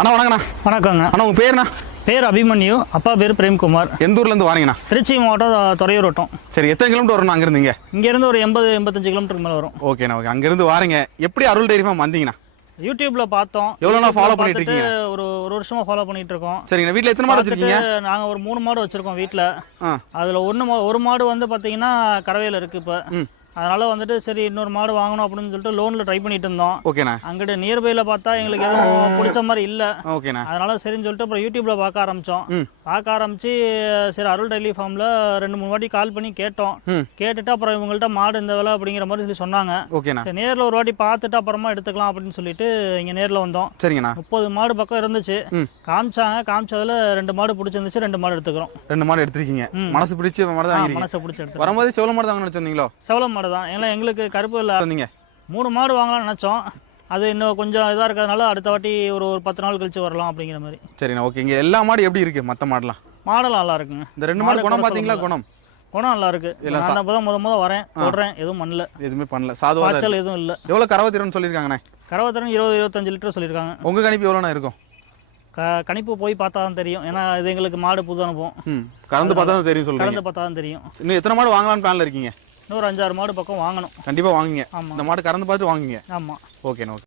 அண்ணா வணக்கண்ணா. வணக்கங்க அண்ணா உங்கள் பேருண்ணா? பேர் அபிமன்யு, அப்பா பேர் பிரேம்குமார். எந்த ஊர்லேருந்து வாரீங்கண்ணா? திருச்சி மாவட்டம் துறையூர் வட்டம். சரி, எத்தனை கிலோமீட்டர் வரும் அங்கேருந்து? இங்கேருந்து ஒரு 80-85 கிலோமீட்டருக்கு மேலே வரும். ஓகேண்ணா, ஓகே. அங்கேருந்து வாரீங்க, எப்படி அருள் டைரி ஃபார்ம் வந்தீங்கண்ணா? யூடியூப்ல பார்த்தோம். எவ்வளோ ஃபாலோ பண்ணிட்டு இருக்கீங்க? ஒரு வருஷமா ஃபாலோ பண்ணிட்டு இருக்கோம். சரிங்க, வீட்டில் எத்தனை மாடு வச்சிருக்கீங்க? நாங்கள் ஒரு 3 மாடு வச்சிருக்கோம் வீட்டில். அதில் ஒரு மாடு வந்து பார்த்தீங்கன்னா கறவையில் இருக்கு இப்போ. அதனால வந்துட்டு சரி இன்னொரு மாடு வாங்கணும் அப்படின்னு சொல்லிட்டு லோன்ல ட்ரை பண்ணிட்டு இருந்தோம். ஓகேண்ணா. அங்கிட்ட நியர்பைல பார்த்தா எங்களுக்கு எதுவும் பிடிச்ச மாதிரி இல்ல. ஓகேண்ணா. அதனால சரின்னு சொல்லிட்டு அப்புறம் யூடியூப்ல பார்க்க ஆரம்பிச்சோம். பார்க்க ஆரம்பிச்சு சரி அருள் டைரி ஃபார்ம்ல 2-3 வாட்டி கால் பண்ணி கேட்டோம். கேட்டுட்டு அப்புறம் இவங்கள்ட்ட மாடு இந்த விலை அப்படிங்கிற மாதிரி சொல்லி சொன்னாங்க. ஓகேண்ணா. சரி நேரில் ஒரு வாட்டி பார்த்துட்டு அப்புறமா எடுத்துக்கலாம் அப்படின்னு சொல்லிட்டு இங்க நேரில் வந்தோம். சரிங்கண்ணா. 30 மாடு பக்கம் இருந்துச்சு. காமிச்சதுல 2 மாடு பிடிச்சிருந்துச்சு, 2 மாடு எடுத்துக்கிறோம். 2 மாடு எடுத்துருக்கீங்க. மனசு பிடிச்ச மாடு தான். மனசு பிடிச்சி எடுத்து வரும்போது செவல மாடு தான் நினைச்சிருந்தீங்களோ? செவல மாடு தான். ஏன்னா எங்களுக்கு கருப்பு இல்லை. 3 மாடு வாங்கலாம்னு நினைச்சோம். அது இன்னும் கொஞ்சம் இதாக இருக்கிறதுனால அடுத்த வாட்டி ஒரு 10 நாள் கழிச்சு வரலாம் அப்படிங்கிற மாதிரி. சரிண்ணா, ஓகே. இங்கே எல்லா மாடு எப்படி இருக்கு? மற்ற மாடெல்லாம் நல்லா இருக்குங்க. இந்த 2 மாடு குணம் பார்த்தீங்களா? குணம் நல்லா இருக்கு. நான் தான் முத வரேன், சொல்றேன், எதுவும் பண்ணல. எதுவுமே பண்ணல, சாதுவா எதுவும் இல்லை. எவ்வளோ கறவை திறன்னு சொல்லியிருக்காங்கண்ணே? கறவை திறன் 20-25 லிட்டர் சொல்லியிருக்காங்க. உங்கள் கணிப்பு எவ்வளோண்ணா இருக்கும்? கணிப்பு போய் பார்த்தா தான் தெரியும். ஏன்னா இது எங்களுக்கு மாடு புது அனுபவம். கறந்து பார்த்தா தான் தெரியும் சொல்லுங்க. கறந்து பார்த்தா தான் தெரியும். இன்னும் எத்தனை மாடு வாங்கலாம்னு பிளான்ல இருக்கீங்க? இன்னொரு 5-6 மாடு பக்கம் வாங்கணும். கண்டிப்பாக வாங்குங்க. இந்த மாடு கறந்து பார்த்து வாங்குங்க. ஆமாம். ஓகேண்ணா, ஓகே.